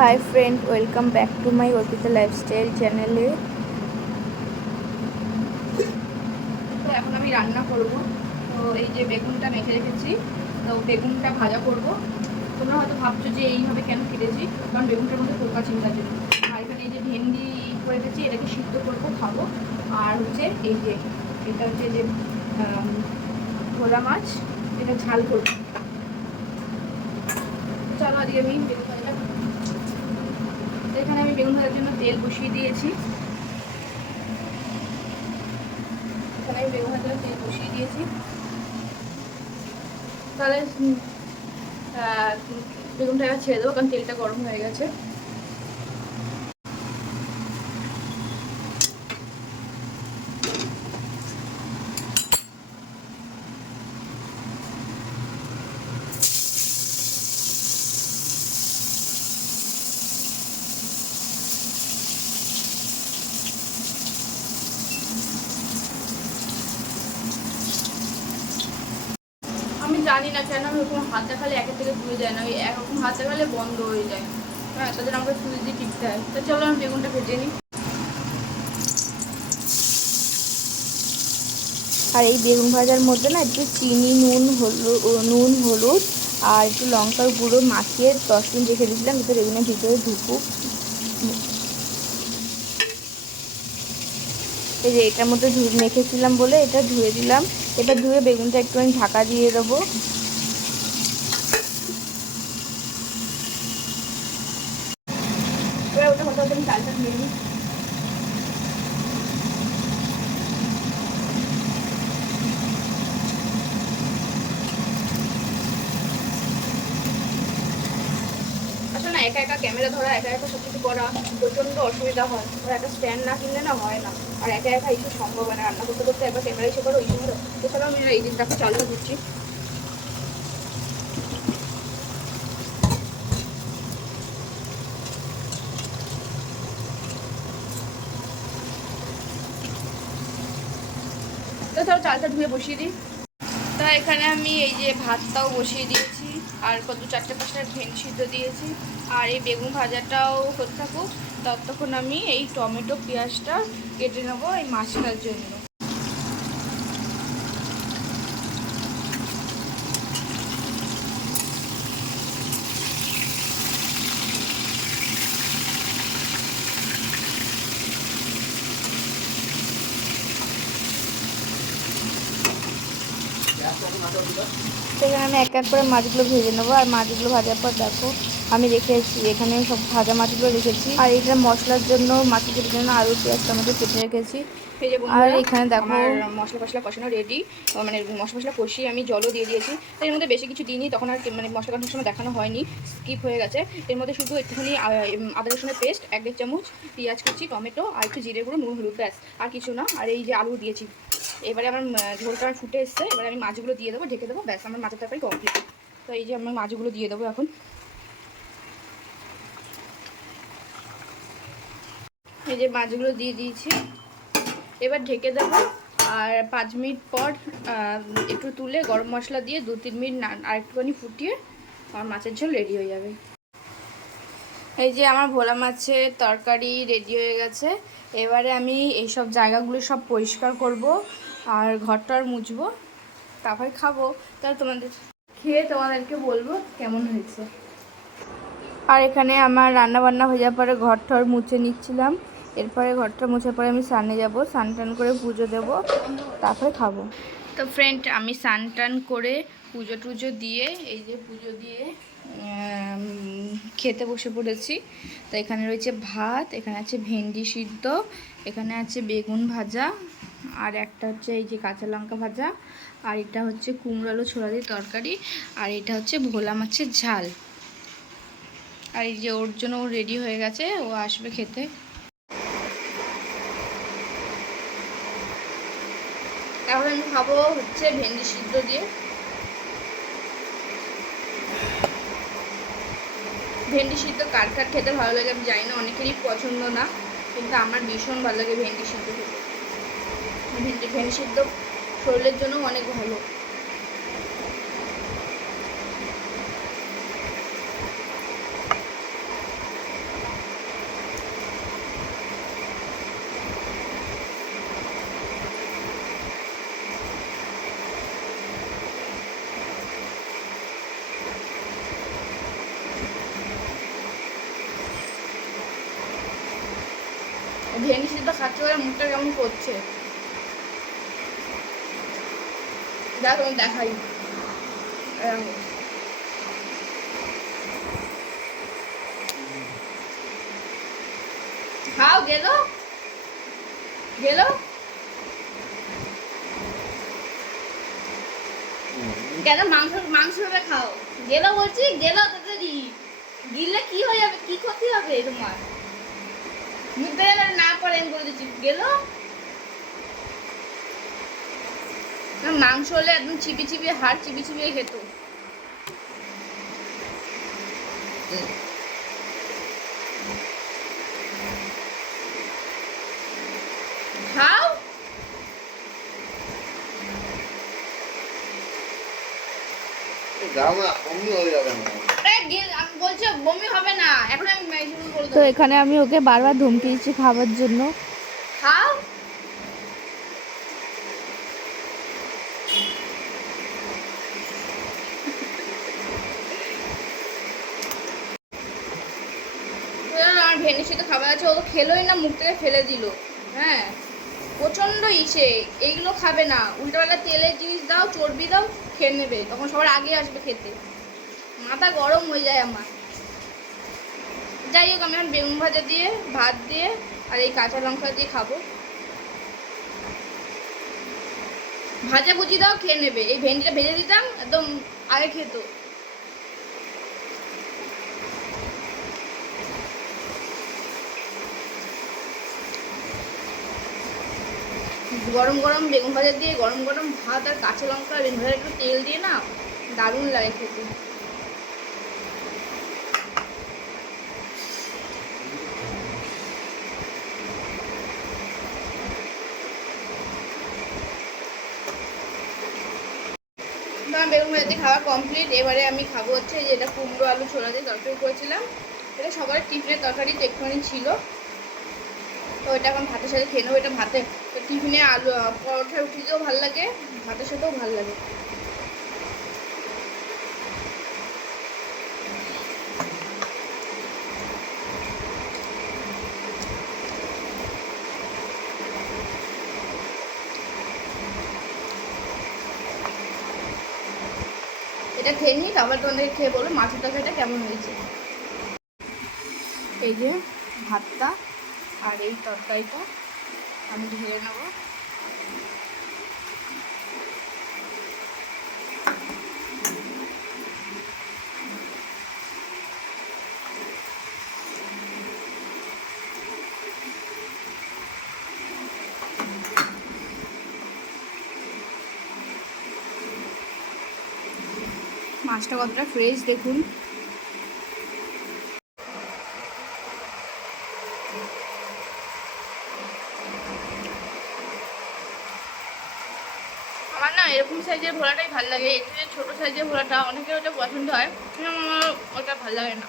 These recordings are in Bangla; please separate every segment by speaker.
Speaker 1: Hi friend welcome back to my Arpita lifestyle চ্যানেলে
Speaker 2: তো এখন আমি রান্না করব। তো এই যে বেগুনটা মেখে রেখেছি, তো বেগুনটা ভাজা করব। তোমরা হয়তো ভাবছ যে এইভাবে কেন কেটেছি, কারণ বেগুনটার মধ্যে পোকা তার জন্য আর এখানে এই যে ভেন্ডি করে রেখেছি এটাকে সিদ্ধ করব, খাব। আর হচ্ছে এই যে, এটা হচ্ছে যে ভোলা মাছ, এটা ঝাল করব। চলো আজকে আমি এখানে আমি বেগুন ভাজার জন্য তেল বসিয়ে দিয়েছি। এখানে আমি বেগুন ভাজার তেল বসিয়ে দিয়েছি। তাহলে বেগুনটা এবার ছেড়ে দেবো, কারণ তেলটা গরম হয়ে গেছে আমি জানি না ওরকম হাত দেখালে একের থেকে ধুয়ে যায় না, ওই একরকম হাত দেখালে বন্ধ হয়ে যায়। হ্যাঁ তাদের আমাকে সুইচ দিয়ে টিপতে হয় তো চলো, আমি বেগুনটা ভেজে নিই।
Speaker 1: আর এই বেগুন ভাজার মধ্যে না একটু চিনি, নুন, হলুদ নুন, হলুদ, আর একটু লঙ্কার গুঁড়ো মাখিয়ে দশ মিনিট রেখে দিয়েছিলাম যাতে বেগুনের ভিতরে ঢুকুক। এই যে এটার মধ্যে মেখেছিলাম বলে এটা ধুয়ে দিলাম। এটা ধুয়ে বেগুনটা একটুখানি ঢাকা দিয়ে দেবো
Speaker 2: এবার ওটা হতে হতে আমি চালটা নিয়ে নিই আসলে না একা একা ক্যামেরা ধরা, একা একা সব কিছু করা প্রচণ্ড অসুবিধা হয়। আর একটা স্ট্যান্ড না কিনলে না হয় না। আর একা একা এইসব সম্ভব হয় না। রান্না করতে করতে একবার ক্যামেরা এসে করো ওই সময় এছাড়াও আমি এই দিন চালু করছি। দিচ্ছি তো চালটা ধুয়ে বসিয়ে দিই। তা এখানে আমি এই যে ভাতটাও বসিয়ে দিয়েছি। আর কত চারটে পাঁচটা ভেন সিদ্ধ দিয়েছি। আর এই বেগুন ভাজাটাও হতে থাকুক, ততক্ষণ আমি এই টমেটো, পেঁয়াজটা কেটে নেব, এই মাছটার জন্য।
Speaker 1: সেখানে আমি এক এক করে মাছগুলো ভেজে নেব। আর মাছগুলো ভাজার পর দেখো আমি রেখেছি এখানে সব ভাজা মাছগুলো রেখেছি। আর এটা মশলার জন্য মাছের কেটের জন্য আলু পেঁয়াজ টমেটো কেটে রেখেছি। আর এখানে দেখো
Speaker 2: মশলা ফসলা কষানো রেডি মানে মশলা ফসলা কষিয়ে আমি জলও দিয়ে দিয়েছি। তো এর মধ্যে বেশি কিছু দিইনি তখন আর মানে মশলা কষানোর সময় দেখানো হয়নি। স্কিপ হয়ে গেছে। এর মধ্যে শুধু একটুখানি আদা রসুনের পেস্ট এক দেড় চামচ পেঁয়াজ কুচি টমেটো আর একটু জিরে গুঁড়ো নুন হলুদ ব্যাস। আর কিছু না। আর এই যে আলু দিয়েছি। এবারে আমার ঝোলটা ফুটে এসছে। এবারে আমি মাছগুলো দিয়ে দেবো, ঢেকে দেবো। ব্যাস, আমার মাছের তরকারি কমপ্লিট তো এই যে আমি মাছগুলো দিয়ে দেবো এখন। এই যে মাছগুলো দিয়ে দিয়েছি। এবার ঢেকে দেবো। আর পাঁচ মিনিট পর একটু তুলে গরম মশলা দিয়ে দু তিন মিনিট না- আর একটুখানি ফুটিয়ে আমার মাছের ঝোল রেডি হয়ে যাবে। এই যে আমার ভোলা মাছের তরকারি রেডি হয়ে গেছে। এবারে আমি এইসব জায়গাগুলো সব পরিষ্কার করব। আর ঘরটার মুছবো, তারপরে খাব। তাহলে তোমাদের খেয়ে তোমাদেরকে বলব কেমন হয়েছে।
Speaker 1: আর এখানে আমার রান্না বান্না হয়ে যাওয়ার পরে ঘর টর মুছে নিচ্ছিলাম। এরপরে ঘরটা মুছার পরে আমি সানে যাব, স্নান টান করে পুজো দেবো, তারপরে খাব।
Speaker 2: তো ফ্রেন্ড আমি স্নান টান করে পুজো টুজো দিয়ে, এই যে পুজো দিয়ে খেতে বসে পড়েছি। তো এখানে রয়েছে ভাত, এখানে আছে ভেন্ডি সিদ্ধ, এখানে আছে বেগুন ভাজা আর একটা হচ্ছে এই যে কাঁচা লঙ্কা ভাজা, আর এটা হচ্ছে কুমড়ো আলু ছোলা দিয়ে তরকারি, আর এটা হচ্ছে ভোলা মাছের ঝাল। আর এই যে ওর জন্য রেডি হয়ে গেছে, ও আসবে খেতে। এখন আমি খাব হচ্ছে ভেন্ডি সিদ্ধ দিয়ে। ভেন্ডি সিদ্ধ কার কার খেতে ভালো লাগে আমি জানি না, অনেকেরই পছন্দ না, কিন্তু আমার ভীষণ ভালো লাগে ভেন্ডি সিদ্ধ খেতে। ভেন্ডি ভেন্ডি সিদ্ধ। শরীরের জন্য অনেক ভালো। ভেন্ডি সিদ্ধ খাচ্ছে বলে মুখটা কেমন করছে? আমি দেখাই। খাও, গেল? গেল? কেন মাংস মাংস হবে খাও। গেল বলছি, গেল তাড়াতাড়ি। গিললে কি হয়ে যাবে? কি ক্ষতি হবে তোমার? মুখ না পরে আমি বলে দিচ্ছি। গেল না মাংস হলে একদম চিপি চিপি হাড় চিপি চিপিয়ে খেত। খাও।
Speaker 3: যাও না অমনি যাবে না।
Speaker 2: আরে গিল- আমি বলছি বমি হবে না এখন আমি শুরু করে
Speaker 1: তো এখানে আমি ওকে বারবার ধমকি দিচ্ছি খাবার জন্য।
Speaker 2: খাও। ভেন্ডি সিদ্ধ খাবার আছে, ও তো খেলোই না, মুখ থেকে ফেলে দিল। হ্যাঁ প্রচণ্ড ইসে, এইগুলো খাবে না। উল্টোপাল্টা তেলের জিনিস দাও, চর্বি দাও, খেয়ে নেবে। তখন সবার আগে আসবে খেতে। মাথা গরম হয়ে যায় আমার। যাই হোক, আমি এখন বেগুন ভাজা দিয়ে, ভাত দিয়ে আর এই কাঁচা লঙ্কা দিয়ে খাব। ভাজা ভুজি দাও, খেয়ে নেবে। এই ভেন্ডিটা ভেজে দিতাম, একদম আগে খেত। গরম গরম বেগুন ভাজা দিয়ে, গরম গরম ভাত আর কাঁচা লঙ্কা বেগুন ভাজা একটু তেল দিয়ে না দারুণ লাগে খেতে। আমার বেগুন ভাজা দিয়ে খাওয়া কমপ্লিট এবারে আমি খাব হচ্ছে যেটা কুমড়ো আলু ছোলা দিয়ে তরকারি করেছিলাম। এটা সবার টিফিনের তরকারি তো একটুখানি ছিল। তো এটা এখন ভাতের সাথে খেয়ে নেব। এটা ভাতে টিফিনে আলু পরোটা রুটি দিয়েও ভালো লাগে, ভাতের সাথেও ভালো লাগে। এটা খেয়ে নিই তারপর তোমাদেরকে খেয়ে বলো মাছের তরকারিটা কেমন হয়েছে। এই যে ভাতটা আর এই তরকারিটা। আমি ঢেলে নেব। মাছটা কতটা ফ্রেশ দেখুন আমার না এরকম ভালো লাগে। এই ছোটো সাইজের ভোলাটা অনেকের ওটা পছন্দ হয়। আমার ওটা ভালো লাগে না।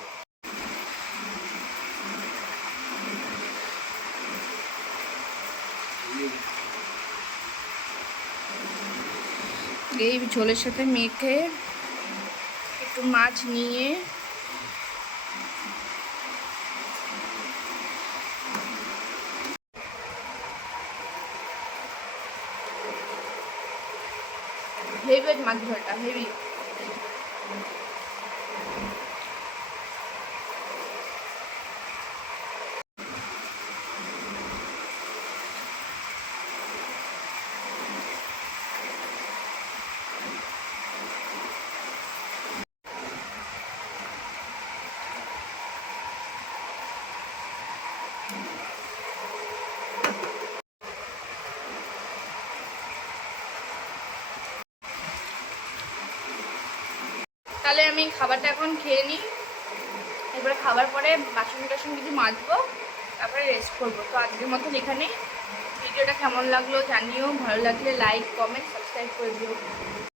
Speaker 2: এই ঝোলের সাথে মেখে একটু মাছ নিয়ে হেভি মাছ ঝোলটা হেভি। তাহলে আমি খাবারটা এখন খেয়ে নিই। এবার খাবার পরে বাসন টাসন কিছু মাজবো, তারপরে রেস্ট করব। তো আজকের মতন এখানেই। ভিডিওটা কেমন লাগল জানিও, ভালো লাগলে লাইক কমেন্ট সাবস্ক্রাইব করে দিও।